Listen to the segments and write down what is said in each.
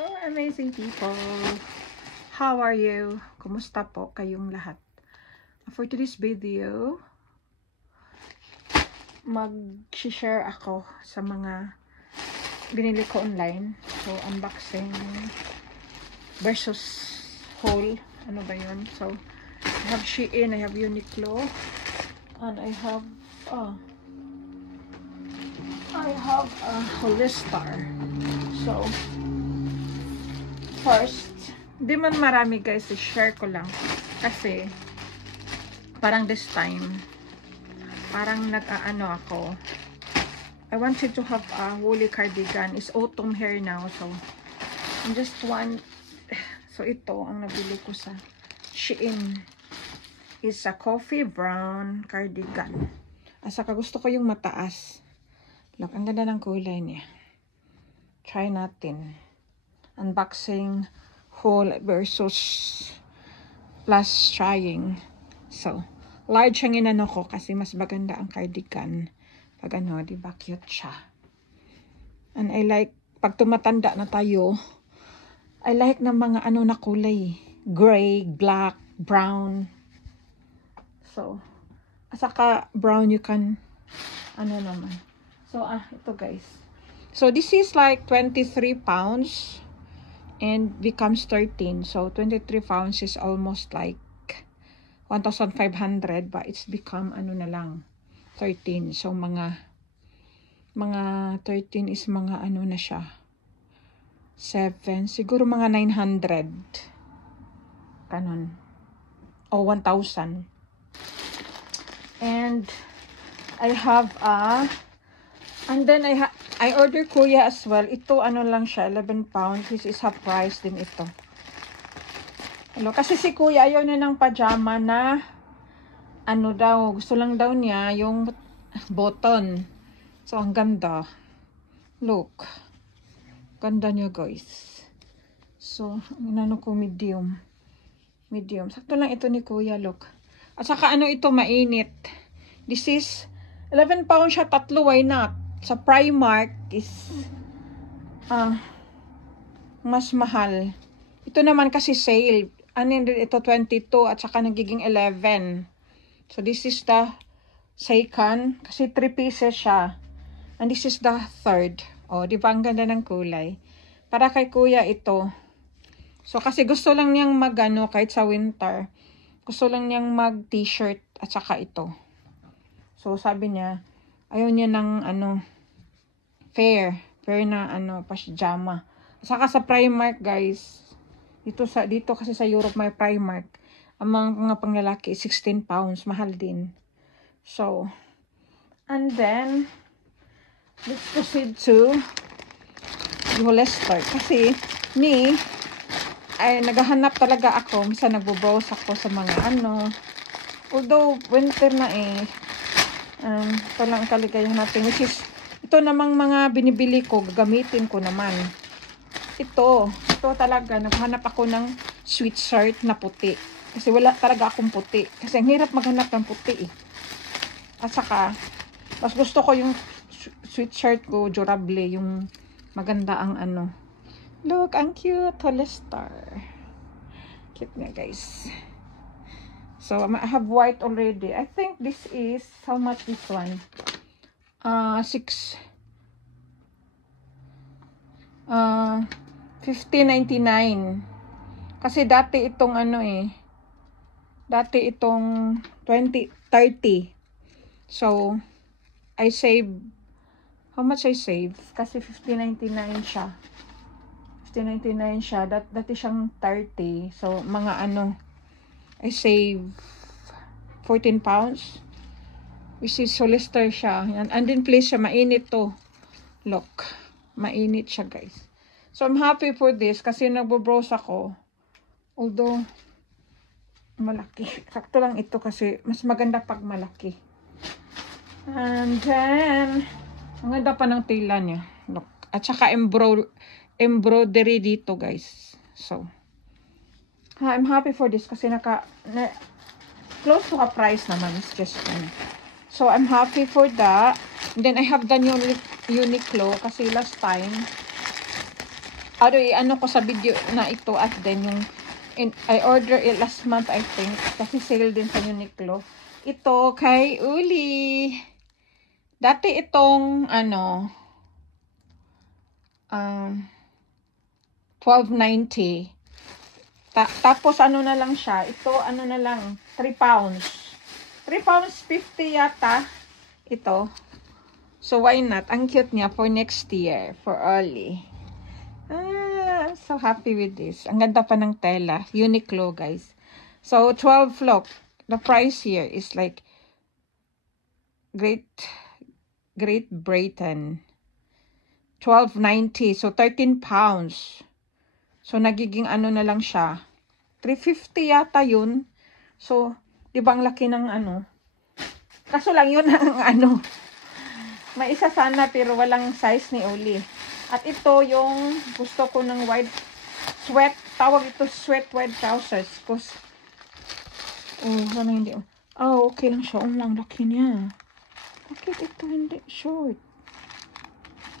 Hello, amazing people! How are you? Kumusta po kayong lahat? For today's video, mag-share ako sa mga binili ko online. So, unboxing versus haul. Ano ba yun? So, I have Shein, I have Uniqlo, and I have Hollister. So, first, di man marami guys, i-share ko lang. Kasi, parang this time, parang nag-aano ako. I wanted to have a woolly cardigan. It's autumn here now, so, I just want, so ito, ang nabili ko sa Shein. Is a coffee brown cardigan. Asa ka gusto ko yung mataas. Look, ang ganda ng kulay niya. Try natin. Unboxing haul versus plus trying. So, large ang inano ko kasi mas maganda ang cardigan. Pag ano, diba cute siya. And I like, pag tumatanda na tayo, I like ng mga ano na kulay. Gray, black, brown. So, asaka brown you can, ano naman. So, ito guys. So, this is like 23 pounds and becomes 13. So, 23 pounds is almost like 1,500 but it's become, ano na lang, 13. So, mga 13 is mga ano na siya. 7. Siguro mga 900. Ganon. O 1,000. And I have and then I order Kuya as well. Ito ano lang siya, 11 pounds. This is half price din ito. Hello, kasi si Kuya ayaw na ng pajama na ano daw, gusto lang daw niya yung button. So ang ganda. Look. Ganda niya guys. So, inano ko medium. Medium. Sakto lang ito ni Kuya, look. At saka ano ito, mainit. This is 11 pounds siya, tatlo, why not? Sa Primark is mas mahal. Ito naman kasi sale. Ano ito, 22 at saka nagiging 11. So this is the second kasi 3 pieces siya. And this is the third. Oh, di ba ang ganda ng kulay? Para kay Kuya ito. So kasi gusto lang niyang magano kahit sa winter. Gusto lang niyang mag t-shirt at saka ito. So sabi niya, ayaw niya ng ano, fair na ano, pajama. At saka sa Primark guys, dito kasi sa Europe may Primark. Ang mga panglalaki 16 pounds, mahal din. So, and then, let's proceed to Hollister. Kasi, ay naghahanap talaga ako, minsan nagbo-browse ako sa mga ano, although winter na ito lang ang kaligayahan natin, which is ito namang mga binibili ko, gagamitin ko naman. Ito talaga, naghahanap ako ng sweatshirt na puti, kasi wala talaga akong puti, kasi ang hirap maghanap ng puti at saka mas gusto ko yung sweatshirt ko, durable, yung maganda ang ano. Look, ang cute. Hollister. Cute nga, guys. So, I have white already. I think this is, how much this one? 15.99. Kasi dati itong ano dati itong 30. So, I save, how much I save? Kasi 15.99 siya. 15.99 siya. Dati siyang 30. So, mga ano, I save 14 pounds. Which is Hollister siya. And then please siya, mainit to. Look. Mainit siya guys. So, I'm happy for this kasi nagbo-browse ako. Although, malaki. Sakto lang ito kasi mas maganda pag malaki. And then, ang ganda pa ng tela niya. Look. At saka embroidery dito guys. So I'm happy for this kasi close to a price naman. It's just fine. So I'm happy for that. And then I have the Uniqlo kasi last time ano ko sa video na ito at then yung I order it last month I think kasi sale din sa Uniqlo. Ito kay Uli. Dati itong ano 12.90. Tapos ano na lang siya. Ito ano na lang 3 pounds. 3 pounds 50 yata ito. So why not? Ang cute niya for next year for early. I'm so happy with this. Ang ganda pa ng tela. Uniqlo, guys. So, 12 look. The price here is like Great Britain. 12.90. So, 13 pounds. So, nagiging ano na lang siya. 350 yata yun. So, di ba ang laki ng ano? Kaso lang yun ang ano. May isa sana pero walang size ni Uli. At ito yung gusto ko ng white sweat. Tawag ito sweat white trousers. Because, sana hindi. Okay lang siya. Lang laki niya. Bakit ito hindi short?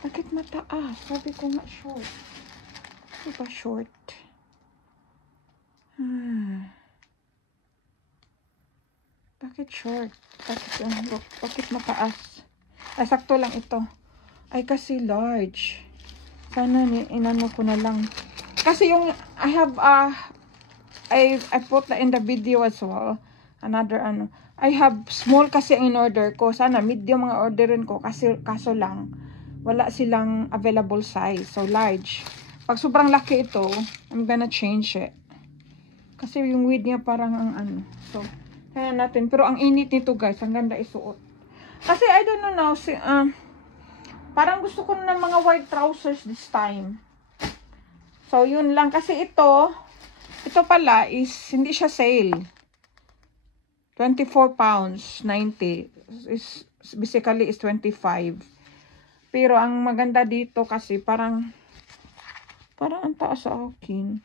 Bakit mataas? Sabi ko nga short. Diba short? Bakit short? Bakit mataas? Ay, sakto lang ito. Ay, kasi large. Sana inano ko na lang. Kasi yung I have I put na in the video as well. Another ano. I have small kasi in order ko. Sana medium mga orderin ko kasi kaso lang wala silang available size. So large. Pag sobrang laki ito, I'm gonna change it. Kasi yung width niya parang ang ano. So, kaya natin. Pero ang init nito guys, ang ganda isuot. Kasi I don't know now, parang gusto ko ng mga white trousers this time. So, yun lang. Kasi ito pala is, hindi siya sale. 24 pounds, 90. Is, basically is 25. Pero, ang maganda dito kasi, parang ang taas sa akin.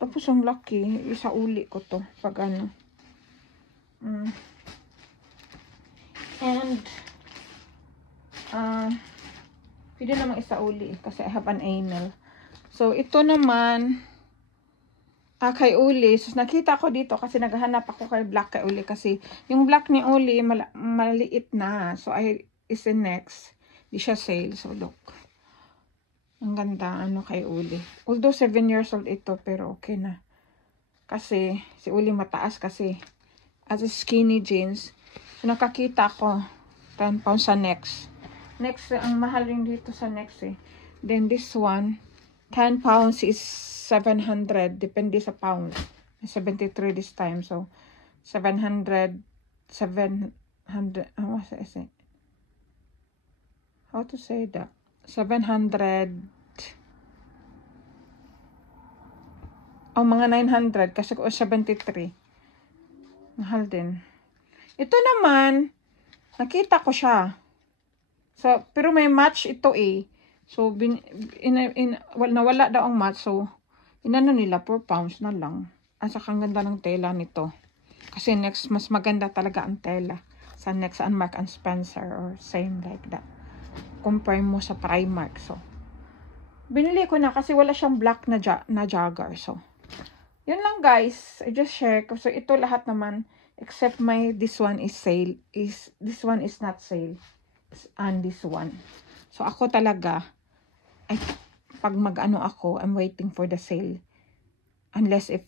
Tapos, ang laki. Isa uli ko to. Pag ano. And, pwede namang isa uli kasi I have an anal. So, ito naman, kay Uli. So, nakita ko dito kasi naghahanap ako kay black kay Uli kasi yung black ni Uli maliit na. So, is in next. Di siya sale. So, look. Ang ganda, ano kay Uli. Although 7 years old ito, pero okay na. Kasi, si Uli mataas kasi as a skinny jeans. So, nakakita ko 10 pounds sa next. Next, ang mahal rin dito sa next eh. Then this one, 10 pounds is 700. Depende sa pound. 73 this time. So, 700, what is it? How to say that? 700. Mga 900. Kasi ko 73. Mahal din. Ito naman, nakita ko siya. So, pero may match ito eh. So, nawala daw ang match. So, inano nila 4 pounds na lang. At saka ang ganda ng tela nito. Kasi next, mas maganda talaga ang tela. Sa next, sa Mark & Spencer or same like that. Compare mo sa Primark. So, binili ko na kasi wala siyang black na jogger. So, yun lang guys. I just share. So, ito lahat naman. Except this one is sale. This one is not sale. And this one. So, ako talaga, pag mag-ano ako, I'm waiting for the sale. Unless if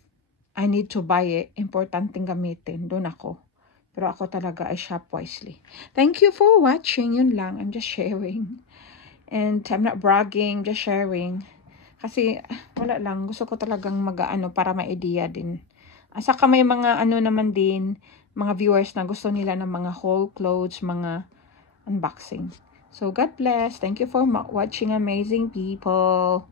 I need to buy it, importanteng gamitin, doon ako. Pero ako talaga, I shop wisely. Thank you for watching. Yun lang. I'm just sharing. And I'm not bragging, just sharing. Kasi, wala lang. Gusto ko talagang mag-ano para may idea din. Saka may mga ano naman din, mga viewers na gusto nila ng mga haul clothes, mga unboxing. So, God bless. Thank you for watching, amazing people.